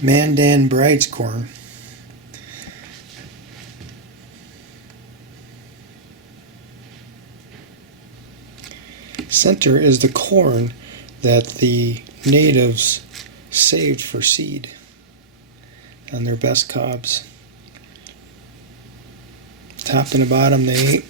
Mandan bride's corn. Center is the corn that the natives saved for seed on their best cobs. Top and the bottom they ate.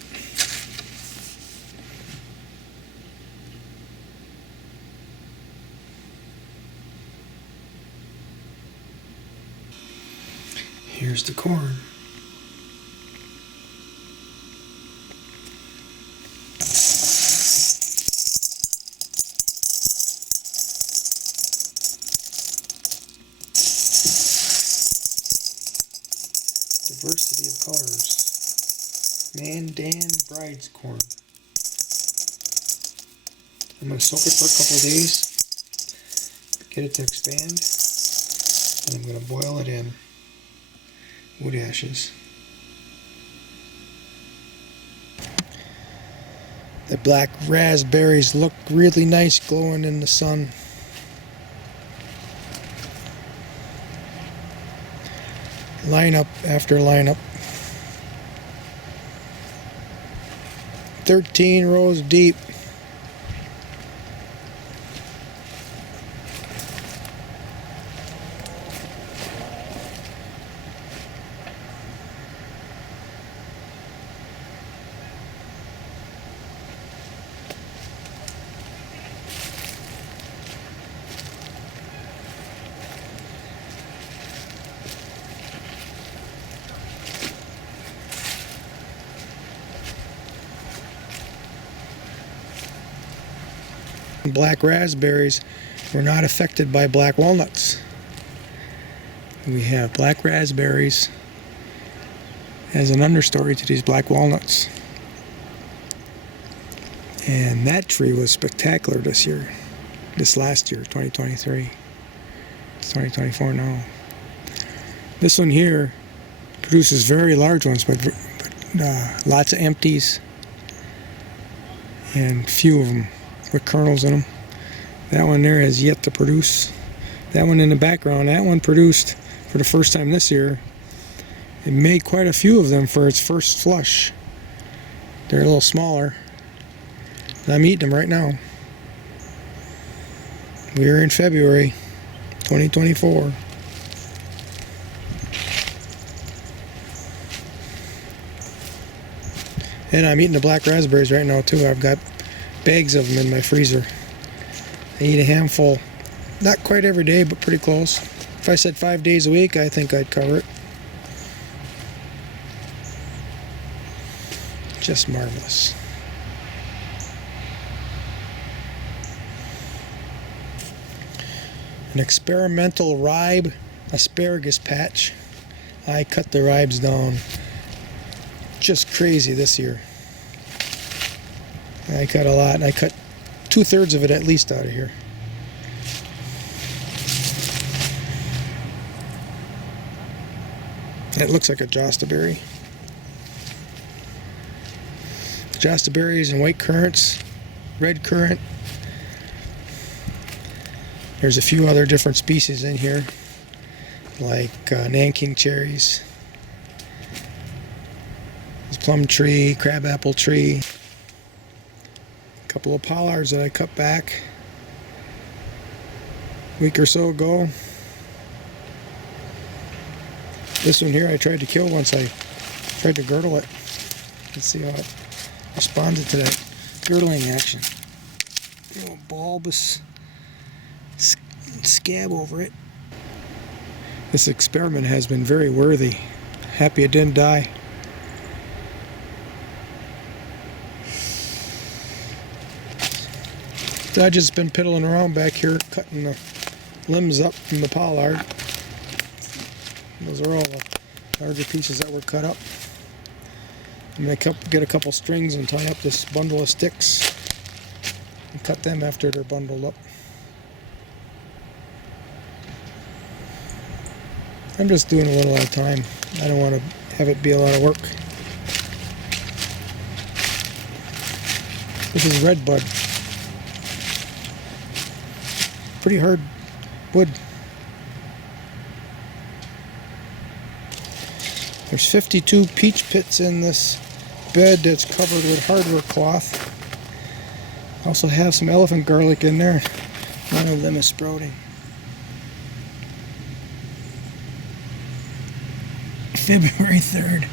Here's the corn. Diversity of colors. Mandan bride's corn. I'm going to soak it for a couple of days, get it to expand, and I'm going to boil it in wood ashes. The black raspberries look really nice glowing in the sun. Lineup after lineup. 13 rows deep. Black raspberries were not affected by black walnuts. We have black raspberries as an understory to these black walnuts. And that tree was spectacular this year. This last year, 2023. It's 2024 now. This one here produces very large ones, but lots of empties and few of them with kernels in them. That one there has yet to produce. That one in the background, that one produced for the first time this year. It made quite a few of them for its first flush. They're a little smaller. I'm eating them right now. We're in February 2024. And I'm eating the black raspberries right now too. I've got bags of them in my freezer. I eat a handful, not quite every day, but pretty close. If I said 5 days a week, I think I'd cover it. Just marvelous. An experimental ribe asparagus patch. I cut the ribes down just crazy this year. I cut a lot, and I cut 2/3 of it at least out of here. It looks like a jostaberry. Jostaberries and white currants, red currant. There's a few other different species in here, like Nanking cherries, plum tree, crabapple tree. A couple of pollards that I cut back a week or so ago. This one here I tried to kill once I tried to girdle it. Let's see how it responded to that girdling action. A little bulbous scab over it. This experiment has been very worthy. Happy it didn't die. So I've just been piddling around back here, cutting the limbs up from the pollard. Those are all the larger pieces that were cut up. I'm going to get a couple strings and tie up this bundle of sticks and cut them after they're bundled up. I'm just doing a little at a time. I don't want to have it be a lot of work. This is redbud. Pretty hard wood. There's 52 peach pits in this bed that's covered with hardware cloth. I also have some elephant garlic in there. One of them is sprouting. February 3rd.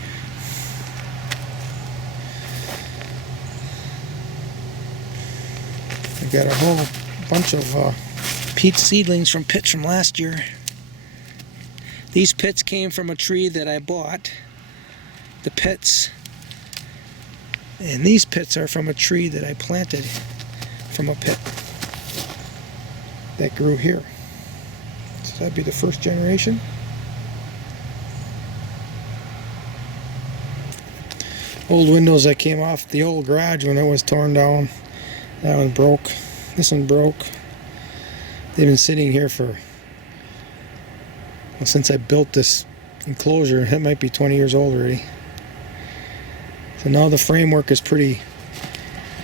I got a whole bunch of peach seedlings from pits from last year. These pits came from a tree that I bought. The pits. And these pits are from a tree that I planted from a pit that grew here. So that'd be the first generation. Old windows that came off the old garage when it was torn down. That one broke. This one broke. They've been sitting here for, well, since I built this enclosure. It might be 20 years old already. So now the framework is pretty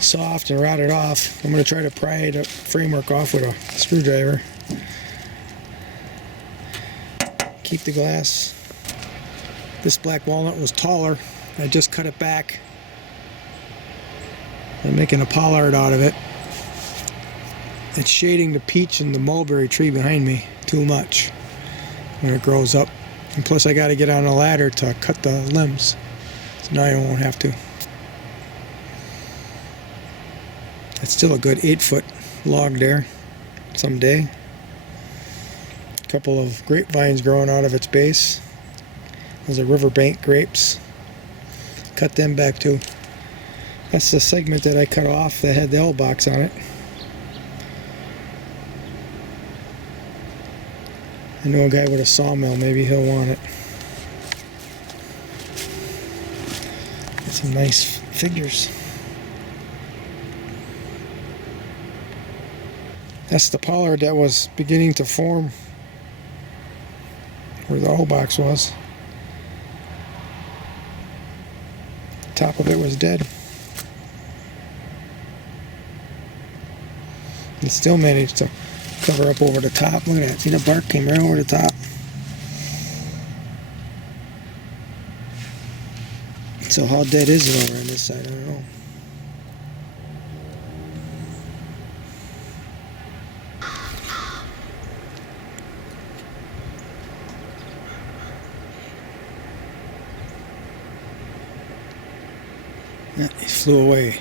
soft and rotted off. I'm going to try to pry the framework off with a screwdriver. Keep the glass. This black walnut was taller. I just cut it back. I'm making a pollard out of it. It's shading the peach and the mulberry tree behind me too much when it grows up. And plus I got to get on a ladder to cut the limbs. So now I won't have to. It's still a good 8-foot log there someday. A couple of grapevines growing out of its base. Those are riverbank grapes. Cut them back too. That's the segment that I cut off that had the L box on it. I know a guy with a sawmill, maybe he'll want it. Got some nice figures. That's the pollard that was beginning to form where the L box was. The top of it was dead. It still managed to cover up over the top. Look at that. See, the bark came right over the top. So how dead is it over on this side? I don't know. Yeah, he flew away.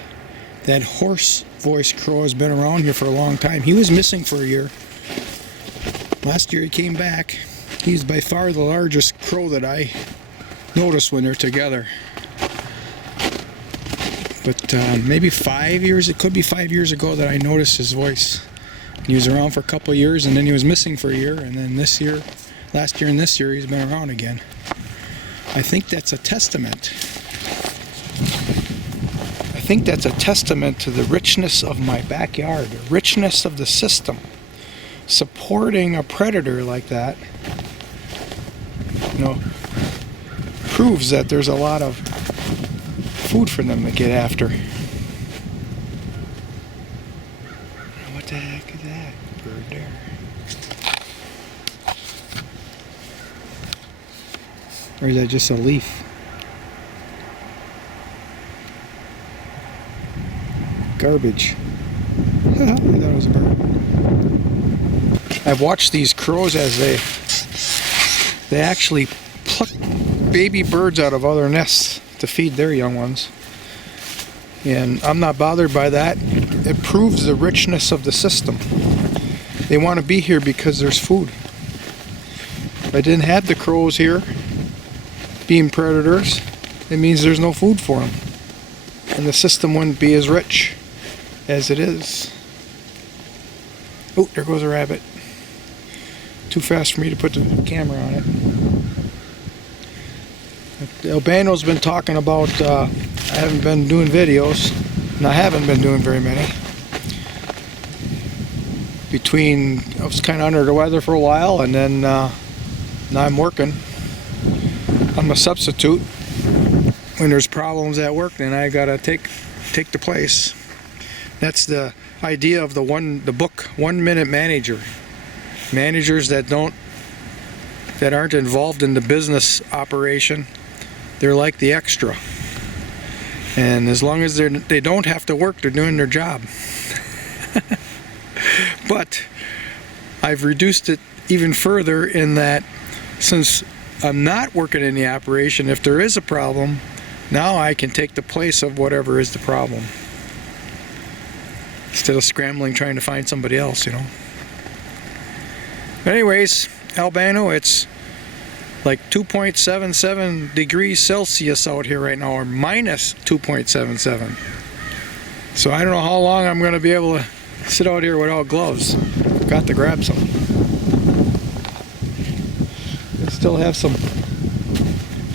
That hoarse voice crow has been around here for a long time. He was missing for a year. Last year he came back. He's by far the largest crow that I notice when they're together. But maybe 5 years, it could be 5 years ago that I noticed his voice. He was around for a couple of years and then he was missing for a year, and then this year, last year and this year, he's been around again. I think that's a testament. I think that's a testament to the richness of my backyard, the richness of the system. Supporting a predator like that, you know, proves that there's a lot of food for them to get after. What the heck is that bird there? Or is that just a leaf? Garbage. I thought it was a bird. I've watched these crows as they actually pluck baby birds out of other nests to feed their young ones. And I'm not bothered by that. It proves the richness of the system. They want to be here because there's food. If I didn't have the crows here being predators, it means there's no food for them. And the system wouldn't be as rich as it is. Oh, there goes a rabbit. Too fast for me to put the camera on it. Albano's been talking about, I haven't been doing videos, and I haven't been doing very many. I was kind of under the weather for a while, and then now I'm working. I'm a substitute. When there's problems at work, then I gotta take the place. That's the idea of the book 1 Minute Manager. Managers that aren't involved in the business operation they're like the extra. And as long as they don't have to work, they're doing their job. But I've reduced it even further in that since I'm not working in the operation, if there is a problem, now I can take the place of whatever is the problem. Instead of scrambling trying to find somebody else, you know. But anyways, Albano, it's like 2.77 degrees Celsius out here right now, or minus 2.77. So I don't know how long I'm going to be able to sit out here without gloves. Got to grab some. I still have some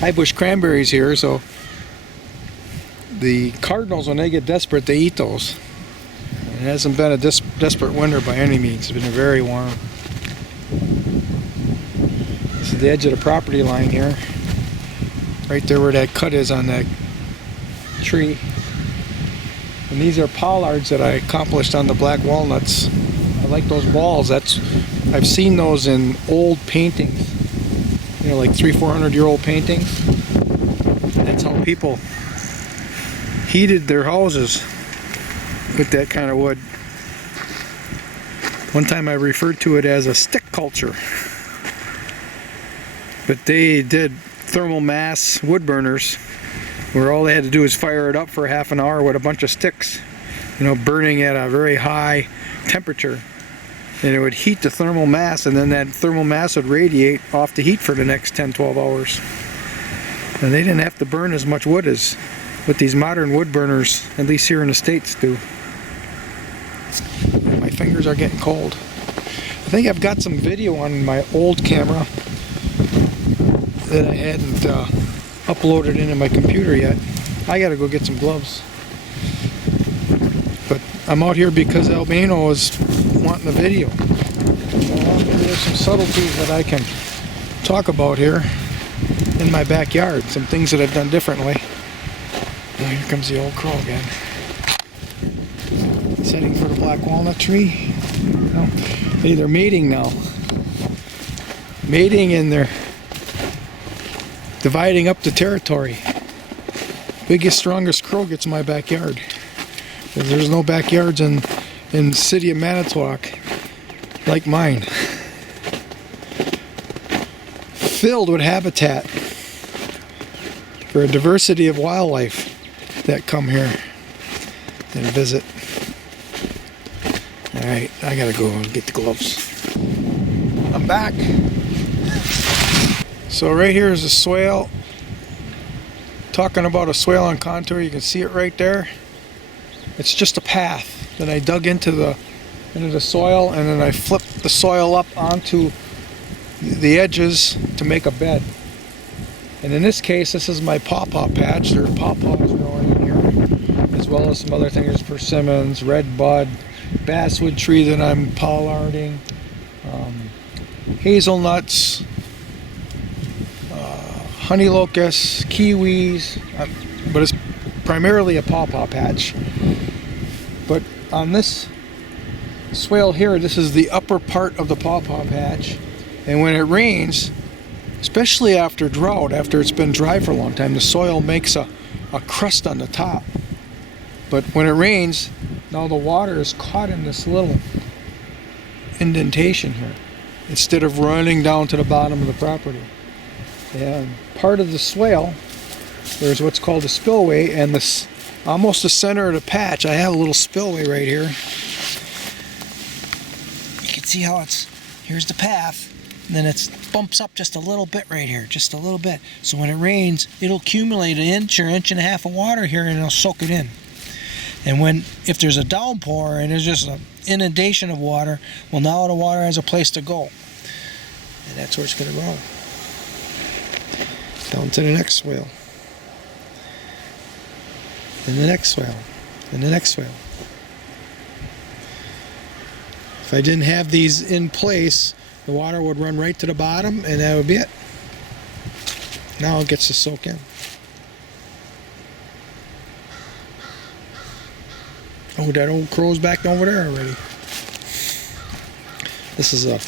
high bush cranberries here, so the cardinals, when they get desperate, they eat those. It hasn't been a desperate winter by any means. It's been very warm. This is the edge of the property line here. Right there where that cut is on that tree. And these are pollards that I accomplished on the black walnuts. I like those balls. I've seen those in old paintings. You know, like 300-400-year-old paintings. That's how people heated their houses with that kind of wood. One time I referred to it as a stick culture. But they did thermal mass wood burners where all they had to do is fire it up for half an hour with a bunch of sticks, you know, burning at a very high temperature. And it would heat the thermal mass, and then that thermal mass would radiate off the heat for the next 10-12 hours. And they didn't have to burn as much wood as what these modern wood burners, at least here in the States, do. My fingers are getting cold. I think I've got some video on my old camera that I hadn't uploaded into my computer yet. I gotta go get some gloves. But I'm out here because Albano was wanting a video. Well, there's some subtleties that I can talk about here in my backyard. Some things that I've done differently. Oh, here comes the old crow again. It's heading for the black walnut tree. Well, they're mating now. Mating, and they're dividing up the territory. Biggest, strongest crow gets my backyard. There's no backyards in the city of Manitowoc like mine. Filled with habitat for a diversity of wildlife that come here and visit. Alright, I gotta go and get the gloves. I'm back. So right here is a swale. Talking about a swale on contour, you can see it right there. It's just a path that I dug into the soil, and then I flipped the soil up onto the edges to make a bed. And in this case, this is my pawpaw patch. There are pawpaws growing in here, as well as some other things. There's persimmons, red bud, basswood tree that I'm pollarding, hazelnuts, honey locusts, kiwis, but it's primarily a pawpaw patch. But on this swale here, this is the upper part of the pawpaw patch, and when it rains, especially after drought, after it's been dry for a long time, the soil makes a crust on the top. But when it rains, now the water is caught in this little indentation here, instead of running down to the bottom of the property. And part of the swale, there's what's called a spillway, and this almost the center of the patch, I have a little spillway right here. You can see how here's the path, and then it bumps up just a little bit right here, just a little bit. So when it rains, it'll accumulate an inch or inch and a half of water here, and it'll soak it in. And if there's a downpour and there's just an inundation of water, well, now the water has a place to go, and that's where it's going to go. Down to the next swale, and the next swale, and the next swale. If I didn't have these in place, the water would run right to the bottom, and that would be it. Now it gets to soak in. Oh, that old crow's back over there already. This is a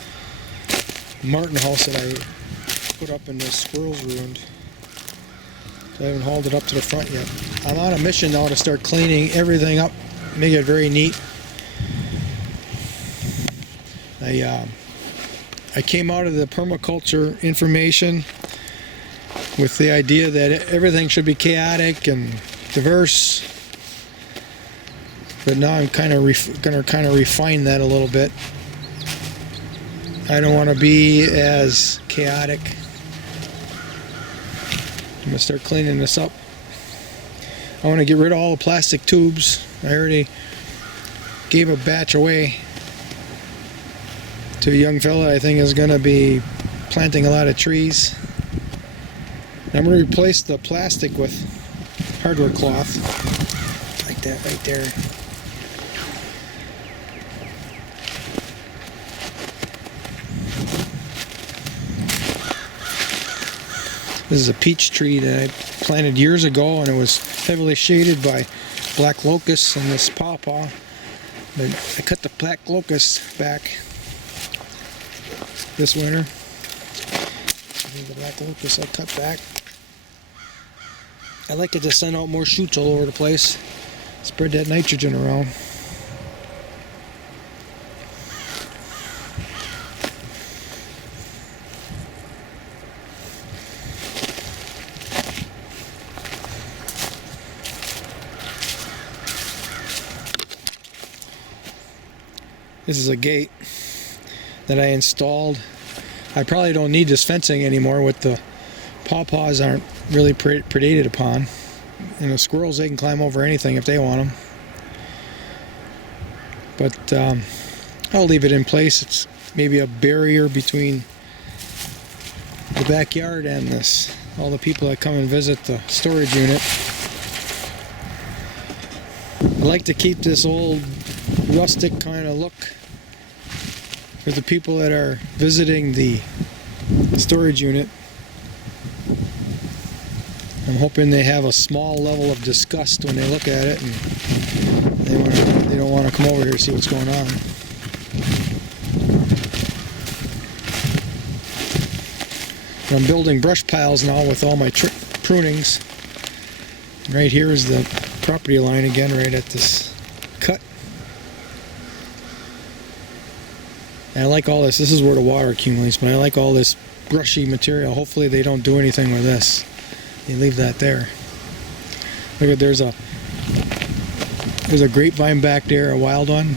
martin house that I put up and the squirrels ruined. So I haven't hauled it up to the front yet. I'm on a mission now to start cleaning everything up, make it very neat. I came out of the permaculture information with the idea that everything should be chaotic and diverse. But now I'm going to kind of refine that a little bit. I don't want to be as chaotic. I'm going to start cleaning this up. I want to get rid of all the plastic tubes. I already gave a batch away to a young fella I think is going to be planting a lot of trees. I'm going to replace the plastic with hardwood cloth, like that right there. This is a peach tree that I planted years ago, and it was heavily shaded by black locusts and this pawpaw. But I cut the black locusts back this winter. The black locusts I cut back. I like it to send out more shoots all over the place. Spread that nitrogen around. This is a gate that I installed. I probably don't need this fencing anymore with the pawpaws aren't really predated upon. And the squirrels, they can climb over anything if they want them. But I'll leave it in place. It's maybe a barrier between the backyard and this. All the people that come and visit the storage unit. I like to keep this old rustic kind of look for the people that are visiting the storage unit. I'm hoping they have a small level of disgust when they look at it and they don't want to come over here to see what's going on. And I'm building brush piles now with all my prunings. Right here is the property line again, right at this cut. And I like all this. This is where the water accumulates, but I like all this brushy material. Hopefully they don't do anything with this. You leave that there. Look at there's a grapevine back there, a wild one,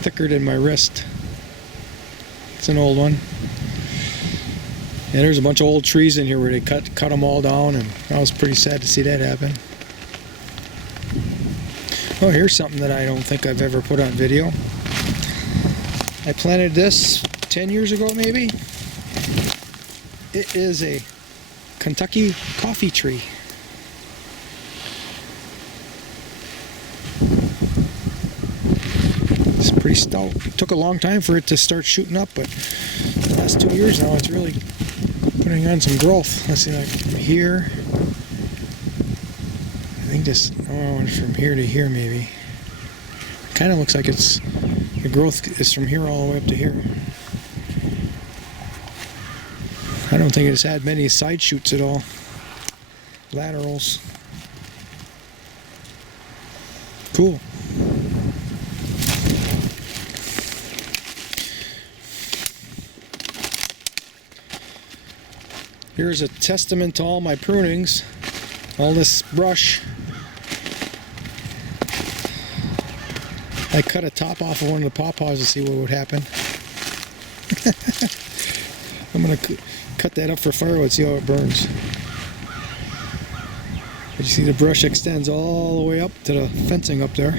thicker than my wrist. It's an old one. And there's a bunch of old trees in here where they cut them all down, and I was pretty sad to see that happen. Oh, here's something that I don't think I've ever put on video. I planted this 10 years ago, maybe. It is a Kentucky coffee tree. It's pretty stout. It took a long time for it to start shooting up, but the last 2 years now it's really putting on some growth. Let's see, like from here. I think this, oh, from here to here maybe. Kind of looks like it's, the growth is from here all the way up to here. I don't think it's had many side shoots at all. Laterals. Cool. Here's a testament to all my prunings. All this brush. I cut a top off of one of the pawpaws to see what would happen. I'm going to cut that up for firewood, see how it burns. But you see the brush extends all the way up to the fencing up there.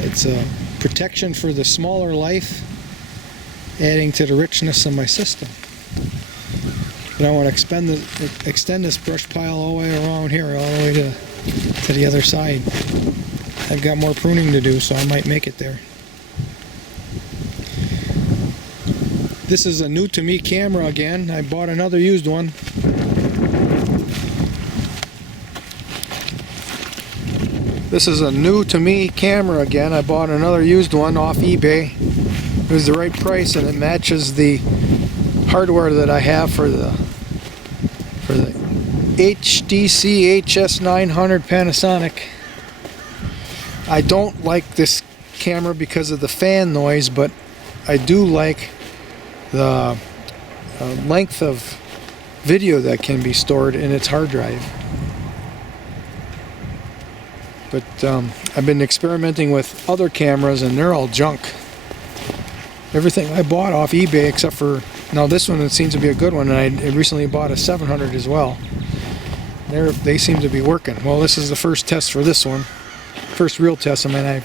It's a protection for the smaller life, adding to the richness of my system. But I want to extend this brush pile all the way around here, all the way to the other side. I've got more pruning to do, so I might make it there. This is a new to me camera again. I bought another used one. This is a new to me camera again. I bought another used one off eBay It was the right price, and it matches the hardware that I have for the HDC HS900 Panasonic. I don't like this camera because of the fan noise, but I do like the length of video that can be stored in its hard drive. But I've been experimenting with other cameras, and they're all junk. Everything I bought off eBay, except for, now this one, it seems to be a good one, and I recently bought a 700 as well. They seem to be working. Well, this is the first test for this one. First real test. I mean, I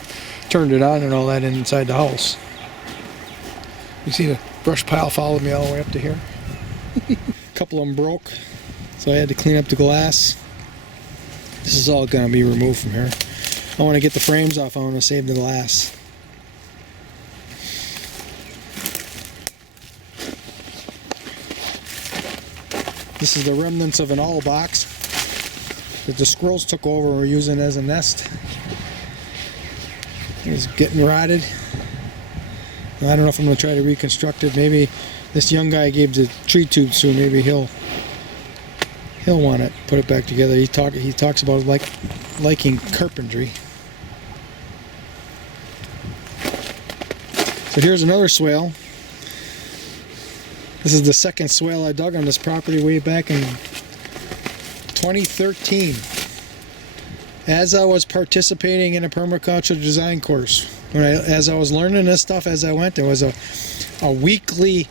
turned it on and all that inside the house. You see the brush pile followed me all the way up to here. A couple of them broke, so I had to clean up the glass. This is all going to be removed from here. I want to get the frames off. I want to save the glass. This is the remnants of an owl box that the squirrels took over and were using as a nest. It's getting rotted. I don't know if I'm going to try to reconstruct it. Maybe this young guy gave the tree tubes to him. Maybe he'll want it, put it back together. He talks about liking carpentry. So here's another swale. This is the second swale I dug on this property way back in 2013. As I was participating in a permaculture design course, as I was learning this stuff as I went, there was a weekly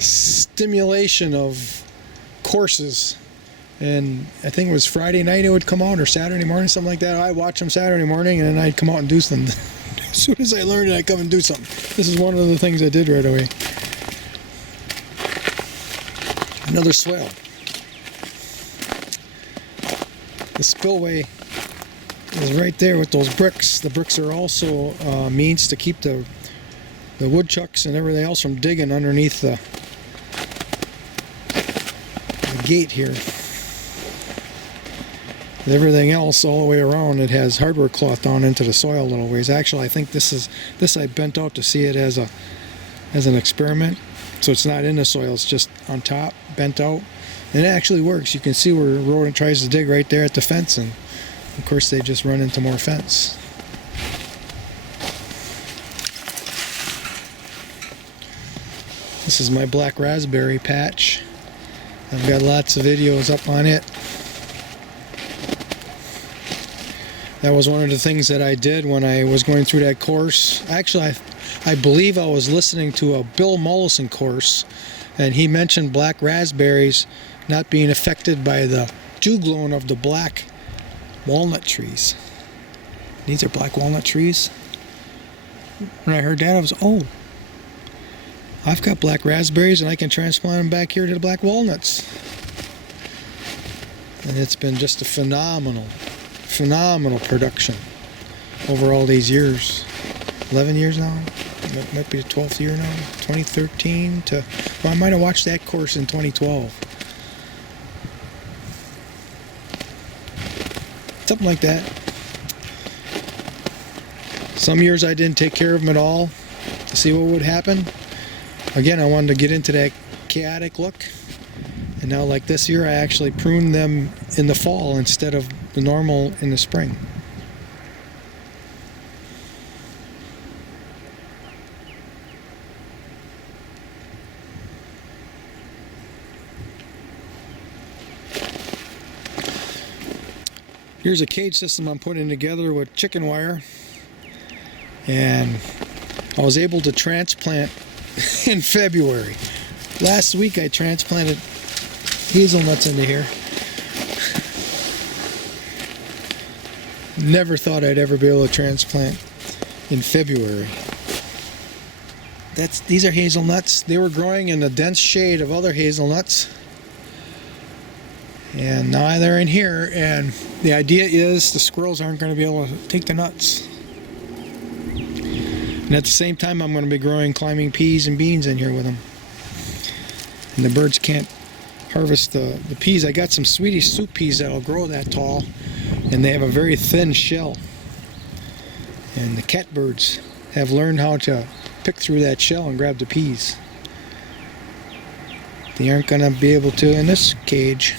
stimulation of courses, and I think it was Friday night it would come out, or Saturday morning, something like that. I'd watch them Saturday morning, and then I'd come out and do something. As soon as I learned it, I'd come and do something. This is one of the things I did right away. Another swale. The spillway is right there with those bricks. The bricks are also means to keep the woodchucks and everything else from digging underneath the gate here. With everything else all the way around, it has hardware cloth down into the soil a little ways. Actually, I think this I bent out to see it as an experiment. So it's not in the soil, it's just on top, bent out. And it actually works. You can see where the rodent tries to dig right there at the fence, and of course they just run into more fence. This is my black raspberry patch. I've got lots of videos up on it. That was one of the things that I did when I was going through that course. Actually, I believe I was listening to a Bill Mollison course, and he mentioned black raspberries not being affected by the dew glowing of the black walnut trees. These are black walnut trees. When I heard that, I was, oh, I've got black raspberries and I can transplant them back here to the black walnuts. And it's been just a phenomenal production over all these years. 11 years now? That might be the 12th year now. 2013 to... Well, I might have watched that course in 2012. Something like that. Some years I didn't take care of them at all to see what would happen. Again, I wanted to get into that chaotic look. And now, like this year, I actually pruned them in the fall instead of the normal in the spring. Here's a cage system I'm putting together with chicken wire, and I was able to transplant in February. Last week I transplanted hazelnuts into here. Never thought I'd ever be able to transplant in February. These are hazelnuts. They were growing in the dense shade of other hazelnuts. And now they're in here, and the idea is the squirrels aren't going to be able to take the nuts. And at the same time, I'm going to be growing climbing peas and beans in here with them. And the birds can't harvest the peas. I got some Swedish soup peas that'll grow that tall, and they have a very thin shell. And the catbirds have learned how to pick through that shell and grab the peas. They aren't going to be able to in this cage.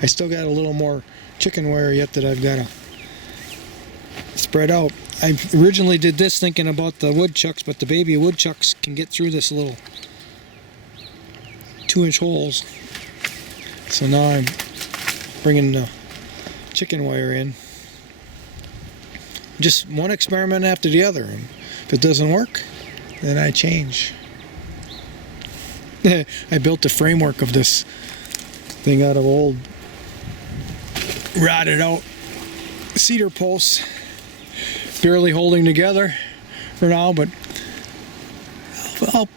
I still got a little more chicken wire yet that I've got to spread out. I originally did this thinking about the woodchucks, but the baby woodchucks can get through this little 2-inch holes. So now I'm bringing the chicken wire in. Just one experiment after the other. And if it doesn't work, then I change. I built the framework of this thing out of old rotted out cedar posts, barely holding together for now, but I'll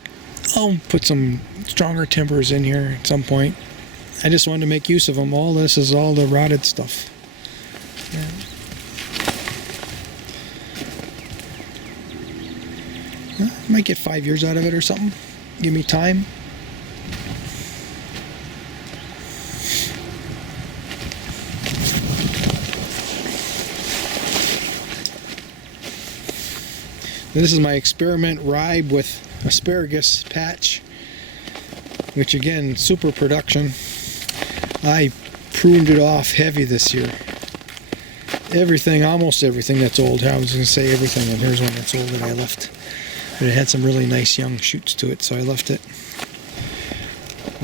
put some stronger timbers in here at some point. I just wanted to make use of them. All this is all the rotted stuff. Yeah. I might get 5 years out of it or something. Give me time. This is my experiment rye with asparagus patch, which again, super production. I pruned it off heavy this year. Everything, almost everything that's old. I was going to say everything, and here's one that's old that I left. But it had some really nice young shoots to it, so I left it.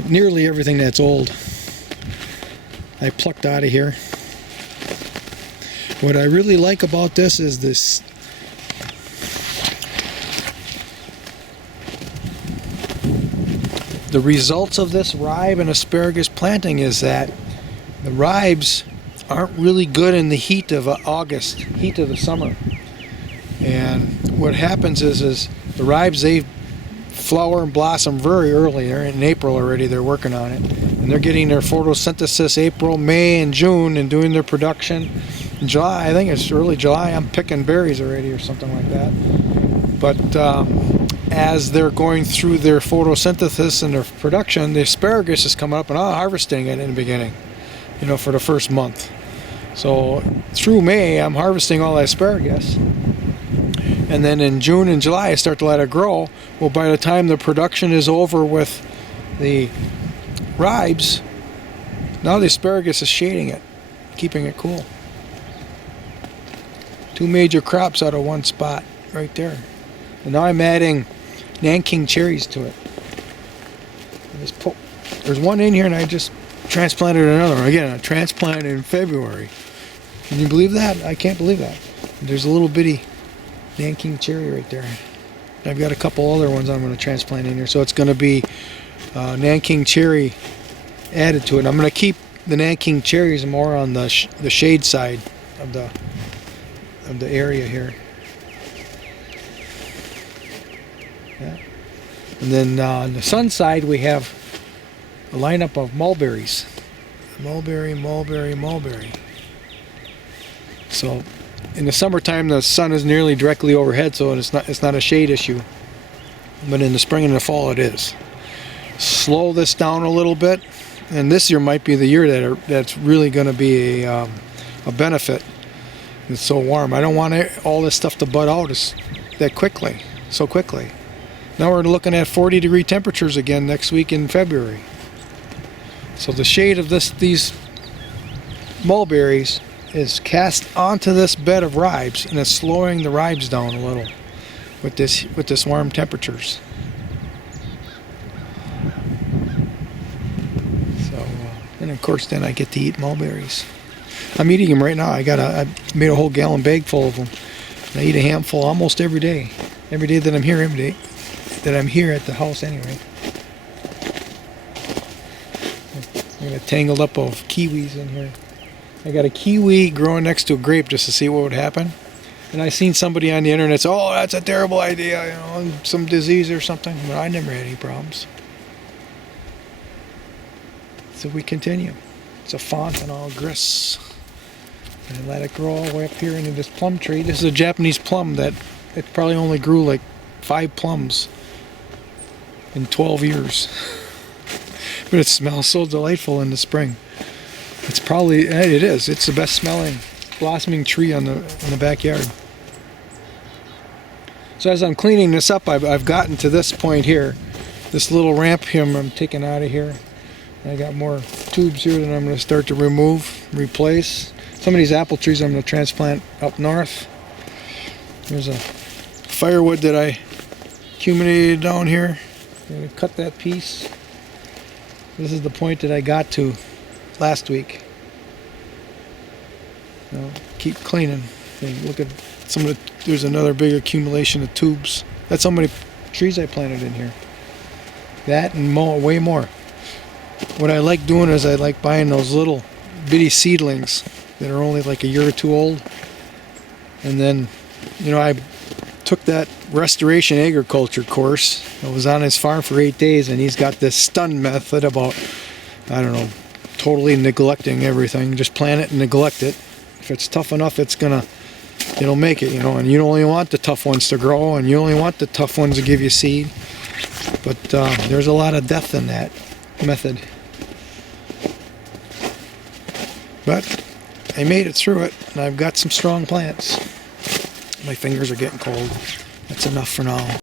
Nearly everything that's old I plucked out of here. What I really like about this is this the results of this rye and asparagus planting is that the ribes aren't really good in the heat of August, heat of the summer. And what happens is the ribes, they flower and blossom very early. They're in April already, they're working on it. And they're getting their photosynthesis April, May, and June and doing their production. In July, I think it's early July, I'm picking berries already or something like that. But as they're going through their photosynthesis and their production, the asparagus is coming up and I'm harvesting it in the beginning, you know, for the first month. So through May, I'm harvesting all the asparagus. And then in June and July, I start to let it grow. Well, by the time the production is over with the ribes, now the asparagus is shading it, keeping it cool. 2 major crops out of one spot right there. And now I'm adding Nanking cherries to it. There's one in here and I just transplanted another one. Again, I transplanted in February. Can you believe that? I can't believe that. There's a little bitty Nanking cherry right there. I've got a couple other ones I'm going to transplant in here. So it's going to be Nanking cherry added to it. I'm going to keep the Nanking cherries more on the shade side of the area here. Yeah. And then on the sun side we have a lineup of mulberries. Mulberry, mulberry, mulberry. So in the summertime the sun is nearly directly overhead, so it's not a shade issue. But in the spring and the fall it is. Slow this down a little bit, and this year might be the year that's really going to be a benefit. It's so warm. I don't want all this stuff to bud out so quickly. Now we're looking at 40-degree temperatures again next week in February. So the shade of these mulberries is cast onto this bed of ribes, and it's slowing the ribes down a little with this warm temperatures. So and of course then I get to eat mulberries. I'm eating them right now. I made a whole gallon bag full of them. And I eat a handful almost every day. Every day that I'm here, at the house anyway. I got tangled up of kiwis in here. I got a kiwi growing next to a grape just to see what would happen. And I seen somebody on the internet say, "Oh, that's a terrible idea, you know, some disease or something." But I never had any problems. So we continue. It's a font and all grist. And I let it grow all the way up here into this plum tree. This is a Japanese plum that it probably only grew like 5 plums in 12 years. But it smells so delightful in the spring. It's the best smelling blossoming tree in the backyard. So as I'm cleaning this up, I've gotten to this point here. This little ramp here I'm taking out of here. I got more tubes here that I'm going to start to remove, replace. Some of these apple trees I'm going to transplant up north. There's a firewood that I accumulated down here. I'm going to cut that piece. This is the point that I got to last week. Now, keep cleaning. And look at some of the, there's another big accumulation of tubes. That's how many trees I planted in here. That and more, way more. What I like doing is I like buying those little bitty seedlings that are only like a year or two old. And then, you know, I took that restoration agriculture course. I was on his farm for 8 days, and he's got this stun method about, I don't know, totally neglecting everything. Just plant it and neglect it. If it's tough enough, it'll make it, you know. And you only want the tough ones to grow, and you only want the tough ones to give you seed. But there's a lot of death in that method. But I made it through it, and I've got some strong plants. My fingers are getting cold. That's enough for now.